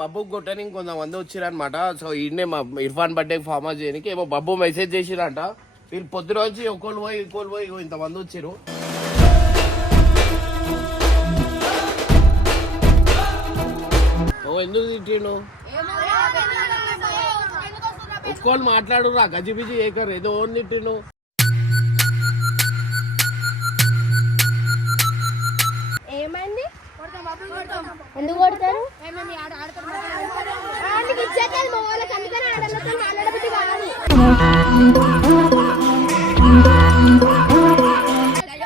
బబ్బు కొట్టడానికి కొంతమంది వచ్చిరనమాట సో ఈయనే మా ఇర్ఫాన్ బర్త్డే ఫామ్ చేయడానికి ఏమో బబ్బు మెసేజ్ చేసిరంట. వీళ్ళు పొద్దున వచ్చి ఒకళ్ళు పోయి ఇంకోళ్ళు పోయి ఇంతమంది వచ్చారు ఓ ఎందుకు తిట్టిండు? ఒక్కోళ్ళు మాట్లాడు రా గజిబిజి ఏకర్ ఏదో ఓన్ తిట్టిండు. మాట్లాడబుద్ధి కాదు.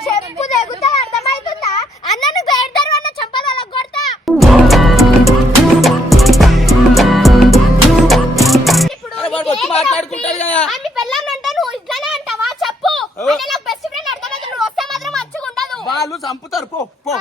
చెప్పు తెగుతా అర్థమవుతుందా అన్న నువ్వు ఏడతారు అన్న చెప్పాలి వాళ్ళకి కొడతా. ఇప్పుడు అరే వాడు వచ్చి మాట్లాడుకుంటాడు కదా. ఆ, మీ పెళ్ళాన్ని అంటే నువ్వు ఇట్లానే అంటావా? చెప్పు. నాకు బెస్ట్ ఫ్రెండ్ నువ్వు వస్తే మాత్రం మంచిగా ఉండదు. వాళ్ళు చంపుతారు. పో పో ఆ,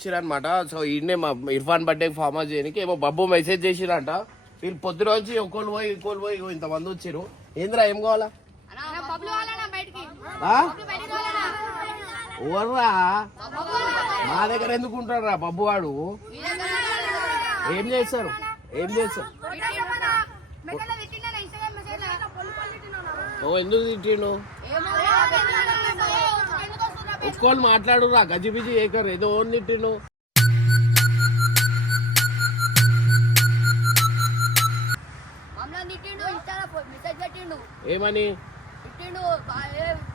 వచ్చిరనమాట సో ఈయనే మా ఇర్ఫాన్ బర్త్డే ఫామ్ హౌస్ చేయడానికి ఏమో బబ్బు మెసేజ్ చేసిరంట. వీళ్ళు పొద్దున వచ్చి ఒకళ్ళు పోయి ఇంకోళ్ళు పోయి ఇంతమంది వచ్చారు ఏంద్రా ఏం కావాలా? ఓర్రా మా దగ్గర ఎందుకు ఉంటాడు రా బబ్బు వాడు? ఏం చేస్తారు? ఏం చేస్తారు? ఓ ఎందుకు తిట్టిండు ఒక్కోళ్ళు మాట్లాడు రా గజిబిజి ఏకర్ ఏదో ఓన్ తిట్టిండు మమ్మల్ని తిట్టిండు ఇన్స్టాలో మెసేజ్ పెట్టిండు ఏమని తిట్టిండు ఏ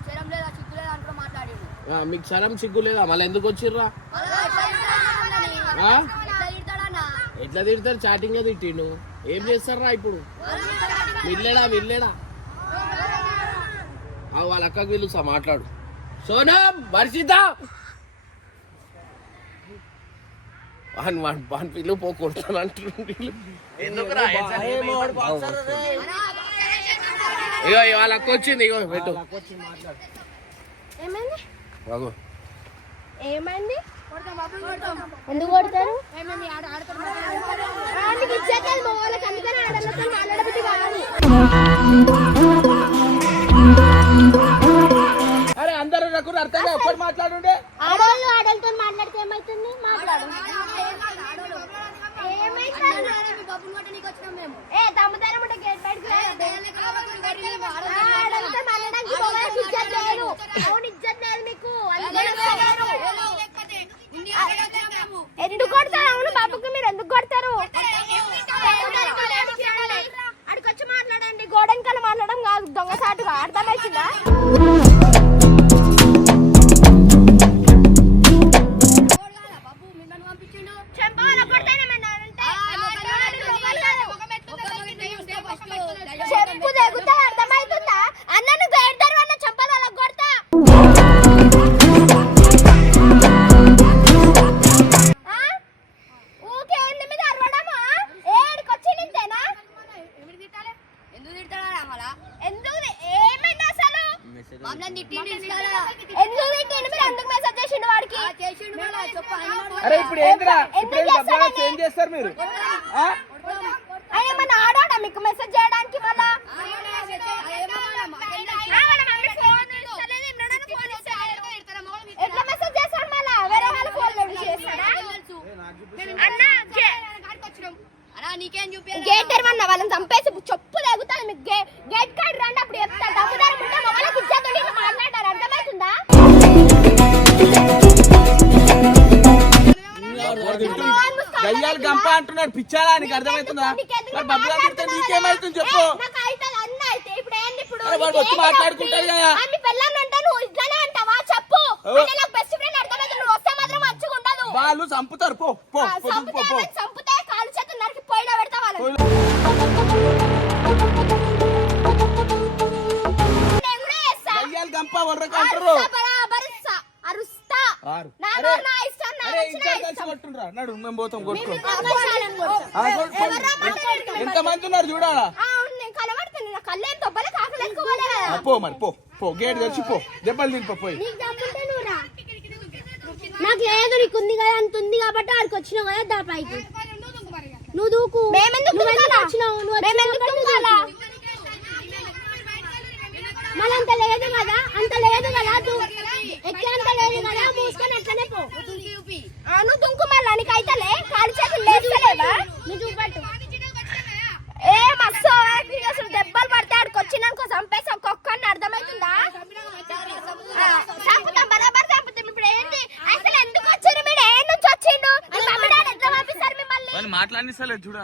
శరం లేదా చిక్కు లేదా అనుకుని మాట్లాడిండు. ఆ, మీకు సరం సిగ్గు లేదా? మళ్ళీ ఎందుకు వచ్చిర్రా? ఎట్లా తిడతారు? చాటింగ్ తిట్టిండు. ఏం చేస్తారా ఇప్పుడు? విల్లేడా విల్లేడా? వాళ్ళ అక్కకి పిలుస్తా మాట్లాడు. సోనం వర్షిత వాన్ వాన్ వాన్ పిల్లు పో కొడతాను అంటుండు ఇగో అక్క వచ్చింది ఇగో పెట్టు. బాగు. ఏమైంది? ఎందుకు కొడతారు? అందుకని ఆడలతో మాట్లాడబుద్ధి కాదు. అరే అందరూ నాకు అర్థం కాదు. ఒక్కటి మాట్లాడుండే? ఆడవాళ్ళు ఆడలతో మాట్లాడితే ఏమైతుంది? మాట్లాడు. ఏమైతుంది ఏ గేట్ బయటకు ఎందుకు తిట్టిండు మీరు మెసేజ్ చేసిండు వాడికి. అరే ఇప్పుడు ఏంద్రా? ఇప్పుడు? ఏం చేస్తారు మీరు? అంటున్నాడు పిచ్చాలా నీకు అర్థమవుతుందా మరి బబ్బులా తిడితే నీకేమవుతుంది చెప్పు. వచ్చి మాట్లాడుకుంటాడు కదా. వాళ్ళు చంపుతారు. పో పో పో పో. గంప వరకంటారు ఎంత మంది ఉన్నారు చూడాలా? పో మరి పో. పో గేట్ తెచ్చి పో. దెబ్బలు దింప పోయి. నాకు లేదు నీకు ఉంది కదా అంత ఉంది కాబట్టి ఆడికి వచ్చినావు కదా దా పైకి. నువ్వు దూకు. వచ్చినావు? నువ్వు నువ్వు దుంకుమల్లా? నీకు అయితలే? కాలి చేతులు లేస్తలేవా? ఏ మస్తు అసలు దెబ్బలు పడితే ఆడికి వచ్చినాక చంపేసి అర్థమవుతుందా? చూడా.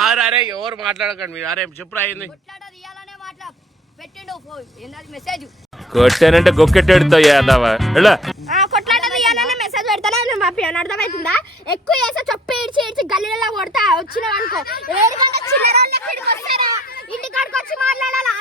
అరే అరే ఎవరు మాట్లాడకండి మీరు? అరే చెప్పురా అయింది కొట్టానంటే గొక్కెట్టెడుతావు యాదవా కొట్లాటది ఇవ్వాలనే మెసేజ్ పెడతానే? నేను పంపిన ఎక్కువ చేస్తే చొప్పి ఇడిచి ఇడిచి గల్లీలలో కొడతా వచ్చినావు అనుకో ఏడుకంటే చిల్లర ఇంటికాడికి వచ్చి మాట్లాడాలా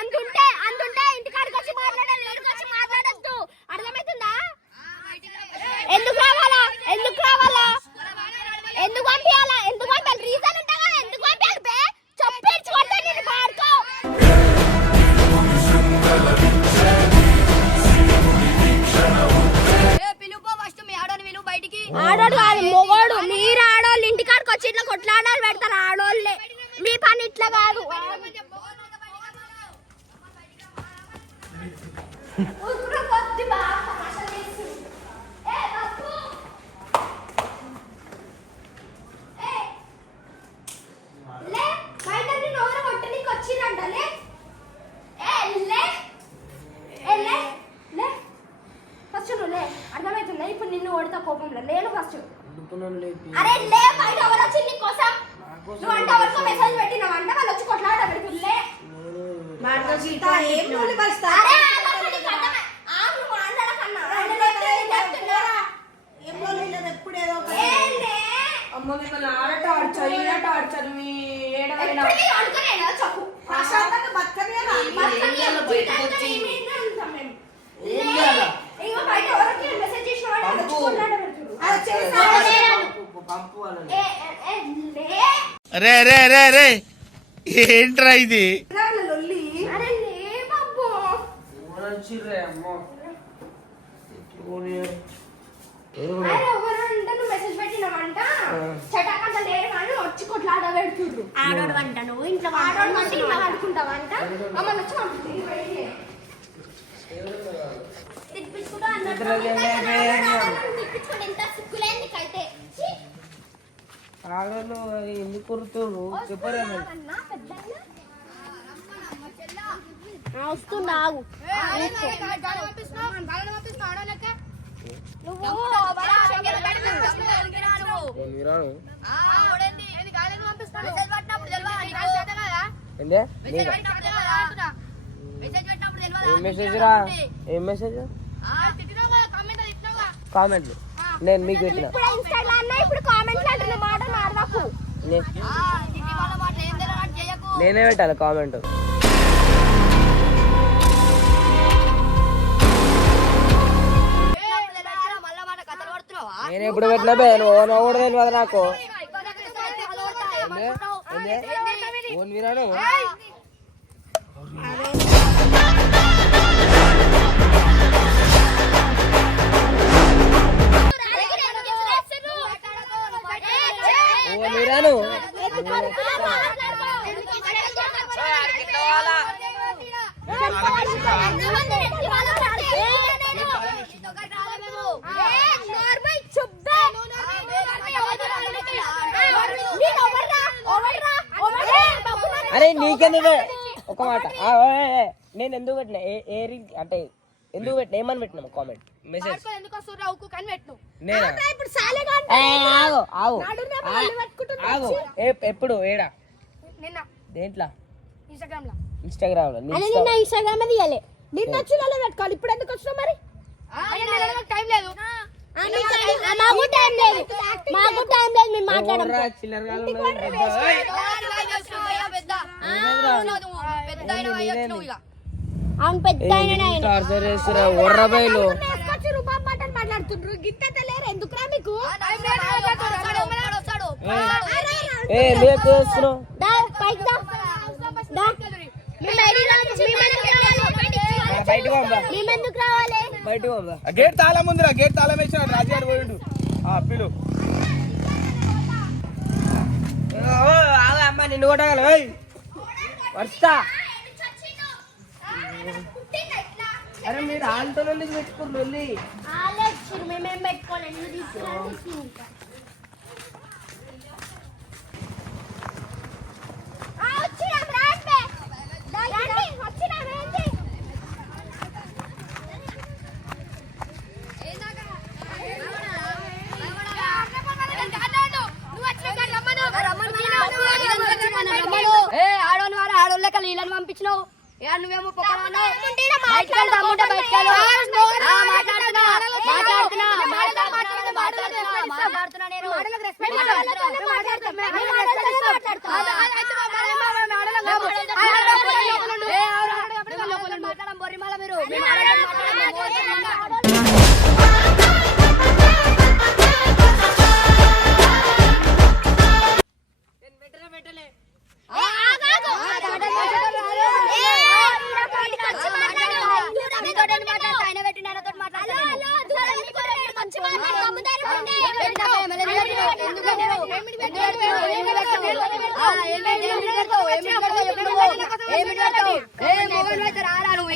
రే రే రే రే. ఏంట్రా ఇది? అరే చటాకంత లేరు వచ్చి కొట్లాడ పెడుతుర్రు ఆడోడు అంట నువ్వు ఇంట్లో ఆడోడు ఎందుకు ఏం మెసేజ్ రా ఏం మెసేజ్ కామెంట్లు నేను మీకు పెట్టిన నేనే పెట్టాలి? కామెంట్. నేను ఎప్పుడు పెట్టినా బే నువ్వు ఓన్ కూడా తెలియదు నాకు? ఓన్ వినాను ఓన్ వినాను అరే నీకెందుకు? ఒక మాట. నేను ఎందుకు పెట్టిన? ఏ రీల్ అంటే ఎందుకు పెట్టిన? ఏమని పెట్టినా కామెంట్ మెసేజ్ నేనా? ఇప్పుడు సాలేగా ఏ, ఆగు ఆగు. ఎప్పుడు? ఏడా? నిన్న. దేంట్లో? ఇన్స్టాగ్రామ్లో ఇన్స్టాగ్రామ్లో. నిన్న ఇన్స్టాగ్రామ్ తీయాలి. నిన్న వచ్చి ఇలా పెట్టుకోవాలి. ఇప్పుడు ఎందుకు వచ్చినావు మరి టైం లేదు. మాకు టైం లేదు. మాకు టైం లేదు మేము ఉన్నది? పెద్ద, అవును మాట్లాడుతుండ్రు. గిట్ట ఎందుకురా మీకు? ఏ గేట్ తాళం ఉందిరా గేట్ తాళం వేసిన రాజుగారు పోయిండు. ఆ పిలు. అమ్మ నిన్ను కొట్టగల వస్తా అరే మీరు ఆళ్ళతో ఎందుకు పెట్టుకున్నారు వెళ్ళి. వాళ్ళే ఇచ్చిర్రు, మేమేం పెట్టుకోలేదు నువ్వు తీసుకురా తీసుకుంటా. ఆ, వచ్చినాం, రాండి. రండి, వచ్చినాం, రండి. ఏ ఆడోని వారు ఆడోళ్ళక నీళ్ళని పంపించినావు ఏ నువ్వేమో పక్కన ఉన్నావు. ముందుగా బయటికి వెళ్ళు, తమ్ముంటే బయటికి వెళ్ళు. మాట్లాడు. ఆ, మాట్లాడుతున్నా మాట్లాడుతున్నా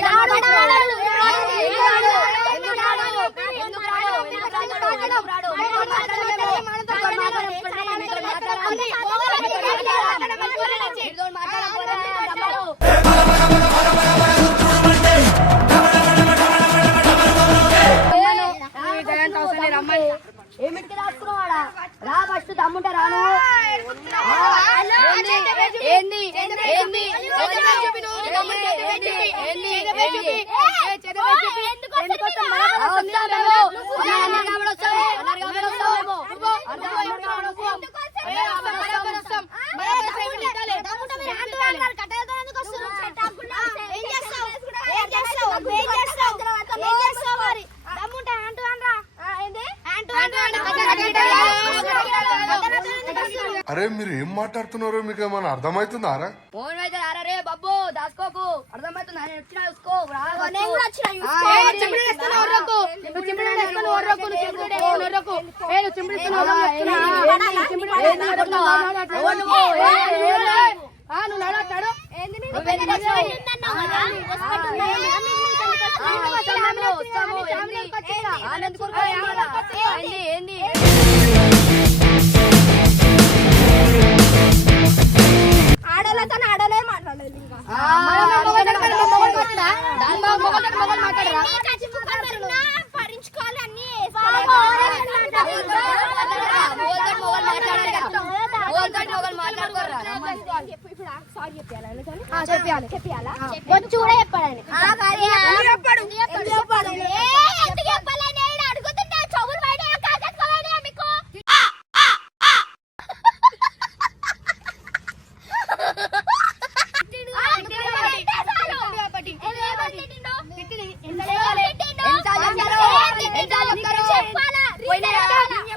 ఏమిటికి అరే మీరు ఏం మాట్లాడుతున్నారో మీకు ఏమైనా అర్థమవుతుందా రా ఫోన్ అయితే రారా రే బాబు అర్థమవుతుంది నేను వచ్చినా చూసుకో కూడా వచ్చిన ఏ, చింపిడి చింపిడి చింపిడి. ఏ, చింపిడి. ఏంది, చింపిడి. ఆ, నువ్వు? ఏంది, అన్ని. మొగోళ్ళతో మొగోళ్ళు మాట్లాడాలి మొగోళ్ళు మాట్లాడుకోరా? చెప్పాలి? చెప్పాలా? కూడా చెప్పాలని. చెప్పాడు ఎందుకు చెప్పాడు ఎందుకు చెప్పాలని అడుగుతుంటే చెవులు బయట కాకెత్తుకోవాలి మీకు ఎంత చెప్తారు? ఎంత చెప్తారు? పోయినాయా?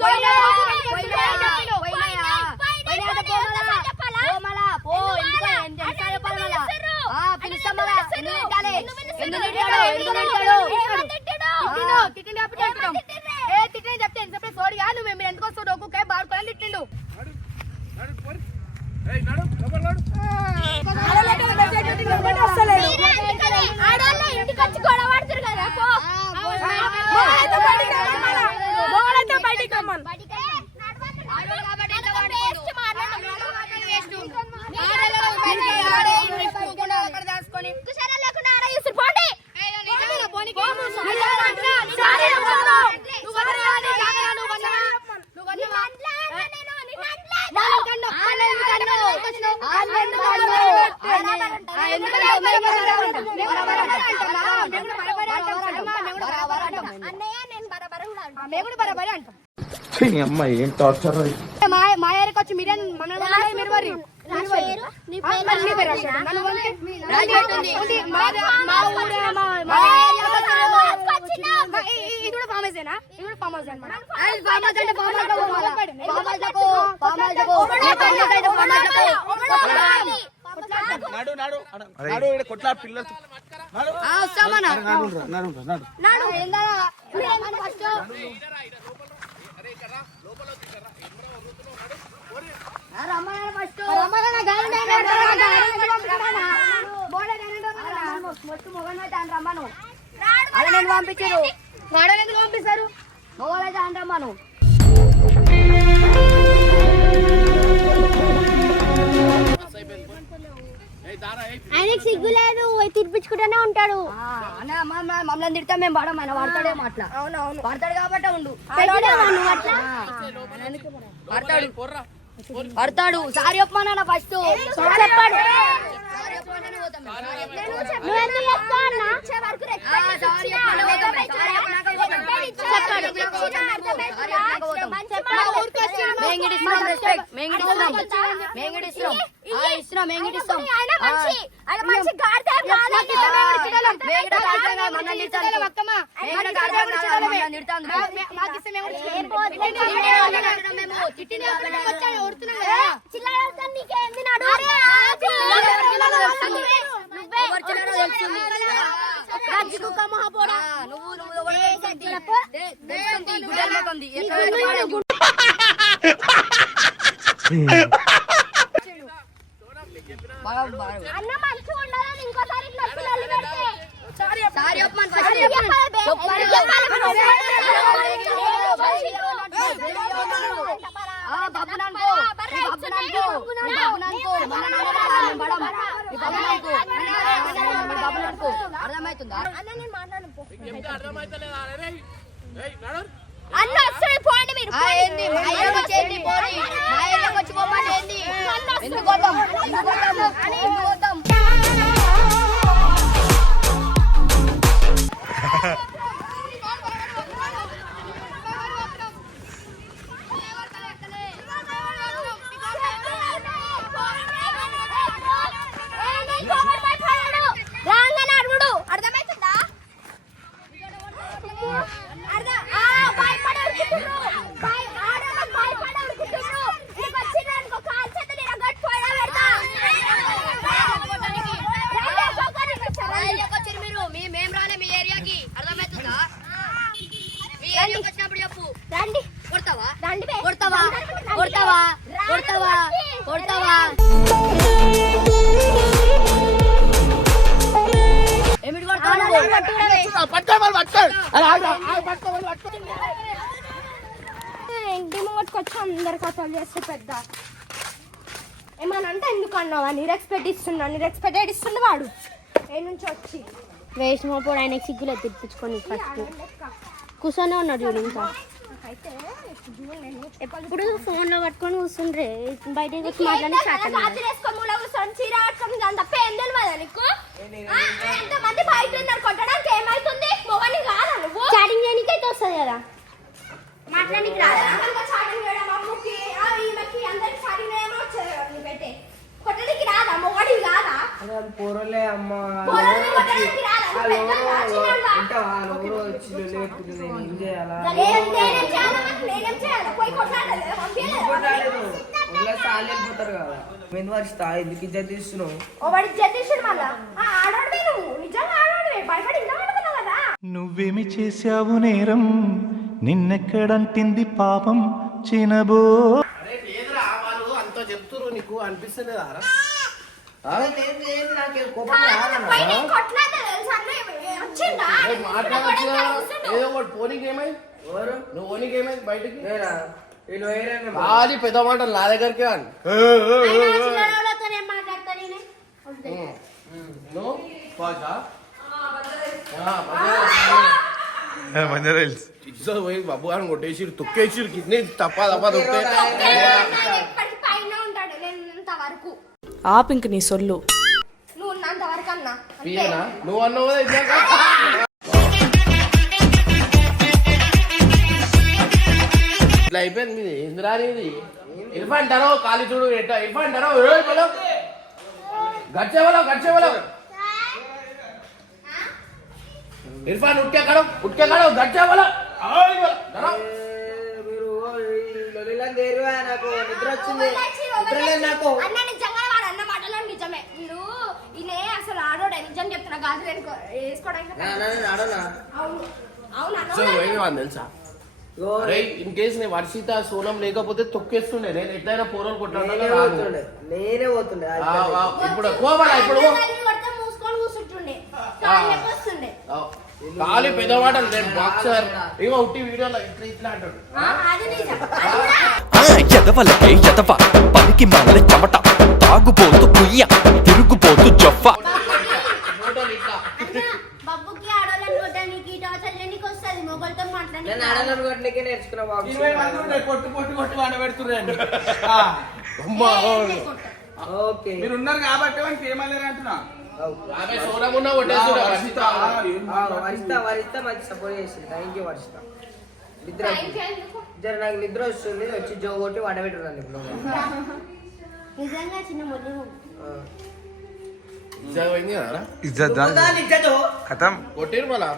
పోయినాయా? పోయినాయా? పోయినాయా? పోయినాయా? పోమలా? పోమలా? పో. ఎందుకు? ఎంత- ఎంత చెప్పాలి మళ్ళా? ఆ, పిలుస్తాం మళ్ళా. ఎందుకు తిట్టాలి? ఎందుకు తిట్టాడు? ఎందుకు తిట్టాడు? తిట్టిండు. తిట్టిండు కాబట్టి తిట్టడం. ఏ, తిట్టిండు? చెప్తే ఎంతసేపు సోడిగా? నువ్వు మీరు ఎందుకు వస్తావు? డొక్కుకే బాడుకోవాలని తిట్టిండు. ఆడవాళ్ళు ఇంటికి వచ్చి గొడవ పడుతురు కదా పో. మొగలైతే బయటికి రమ్మను ఆడోళ్ళు కాబట్టి ఇంత నడవద్దు, వాడుకోడు. వేస్ట్ మాట్లాడడం. కుశాలం లేకుండా ఆడ చూసి పోండి. నిన్ను అంట్లా అన్నా నేను, నిన్ను అంట్లా అన్నయ్య నేను బరబర కూడా అంటా. మేము బరాబరి అంటాం అమ్మాయి ఏం టార్చర్ మా ఏరికి వచ్చి మీరే మన మీరు మరి ఫామ్ హౌస్ ఫామ్ హౌస్ అంటే farm house? Farm house farm house farm house నాడు నాడు. నాడు పిల్లలు నాడు. నాడు నాడు నాడు నాడు, ఫస్ట్. ఆ, రమ్మని ఫస్ట్. రమ్మని. గాలి ఆయనకి సిగ్గు లేదు తినిపించుకుంటూనే ఉంటాడు మమ్మల్ని తిడతా మేము పడం ఆయన వాడతాడే మాట్లా అవునవును పడతాడు కాబట్టి ఉండు అట్లా పడతాడు పడతాడు సారీ చెప్పమన్నా ఫస్ట్ చెప్పాడు సారీ చెప్పమని పోతాం మేము. సారీ చెప్పమని నువ్వు ఎందుకు చెప్తావు అన్న? వచ్చే వరకు respect ఆ, సారీ ఇచ్చినా, చెప్పమని పోతాం. అర్థమైతుందా? సారీ చెప్పమని పోతాం. respect ఇచ్చినా, చెప్పాడు. ఇచ్చినా, అర్థమైతుందా? సారీ చెప్పమని పోతాం. మంచి మాట మేంగిడి ఇస్తున్నాం రెస్పెక్ట్ మేంగిడి ఇస్తున్నాం మేంగిడి ఇస్తున్నాం ఇస్తాం? మేము నడు? ఆగు. నువ్వే. నువ్వు. గుడ్డలు మొక్కంది. ఎక్కడ పెట్టుకోవాలి? బాగా బాగా అన్న మంచిగా ఉండాలని ఇంకోసారి ఇట్లా వచ్చి లొల్లి పెడితే. సారీ ఫస్ట్ ఎందుకు చెప్పాలి బే? చెప్పాలి. ఆ, బాబు నాన్నకో. ఈ బాబు నాన్నకో. ఈ బాబు నాన్నకో. మన నాన్న పడం. ఈ బాబు నాన్నకో. ఈ బాబు నాన్నకో. అర్థమవుతుందా అన్న నేను మాట్లాడను పో. అర్థమైతలేదా అరే ఏయ్ నడు అన్న వస్తుంది పోండి మీరు ఏంది మా వచ్చి ఏంది ఎందుకు పోతాం? ఎందుకు పోతాం? ఎందుకు అన్నావా నీ రెస్పెక్ట్ ఇస్తున్నా నీ రెస్పెక్ట్ ఇస్తుండే వాడు. ఏ నుంచి వచ్చి? వేస్ట్ మోపోడు ఆయనకి సిగ్గులు తెప్పించుకొని ఫస్ట్. కూర్చొనే ఉన్నాడు చూడు ఇంకా. ఎప్పుడు ఫోన్లో పట్టుకొని కూర్చుండ్రే బయటకు వచ్చి మాట్లాడి బయట చాటింగ్ చేయడానికి అయితే వస్తుంది కదా. రాదా? ఇంకా ఆడుతున్నావు కదా నువ్వేమి చేశావు నేరం? నిన్నెక్కడంటింది పాపం? చినబో అరే లేదురా వాళ్ళు అంత చెప్తున్నారు నీకు అనిపిస్తలేదా అది పెద్ద మాటలు నా దగ్గరికి అని. ఇజ్జత్ పోయి బాబు అని కొట్టేసిరు తొక్కేసిరు కిడ్నీ తప్ప తప్ప తొక్కే ఆపింక్ నీ సొల్లు. నువ్వు ఉన్నంత వరకు అన్నా. అంతే. పియేనా నువ్వు అన్నావు కదా ఇందాక. ఇట్లా అయిపోయింది మీది. ఇందిరా ఇది? ఇర్ఫాన్ టరో కాలి చూడు ఎట్ట? ఇర్ఫాన్ టరో ఏయ్ బలో గచ్చే బలో గచ్చే బలో ఇర్ఫాన్ ఉట్కే కడో ఉట్కే కడో గచ్చే బలో ఓయ్ బలో టరో మీరు ఈ లొల్లిలను తేరువా నాకు? నిద్ర వచ్చింది. ఓవరాక్షన్, నిద్ర లేదు నాకు. అన్న నిజంగా నిజమే. మీరు ఈయన అసలు ఆడోడే. నిజం చెప్తున్నా. గాజులు వేసుకో- వేసుకోవడానికి అవును. అవును అన్న తెలుసా? ఇన్ కేసు నేను వర్షిత సోనం లేకపోతే తొక్కేస్తుండే. నేను ఎట్లయినా పోరలు కొట్టాను నేనే పోతుండే. ఇప్పుడు ఇప్పుడు ఖాళీ పెద్దవాడలు నేను బాక్సర్ ఇగో ఉట్టి వీడియోలో ఇట్లా ఇట్లా అంటాడు. ఎదవలకే ఎదవ. పనికి మాల చెమట. తాగుపోతు కుయ్య. తిరుగుపోతు ఓకే. మీరు ఉన్నారు కాబట్టి ఏమలేరు అంటున్నా? వర్షిత. వరిస్తా మంచి సపోర్ట్ చేసింది. థ్యాంక్ యూ జర నాకు నిద్ర వస్తుంది వచ్చి జో కొట్టి వడబెట్టున్నాను ఇప్పుడు. నిజంగా చిన్న మొదలు పోయింది కదా ఇజ్జత్ కొట్టిరు మళ్ళా?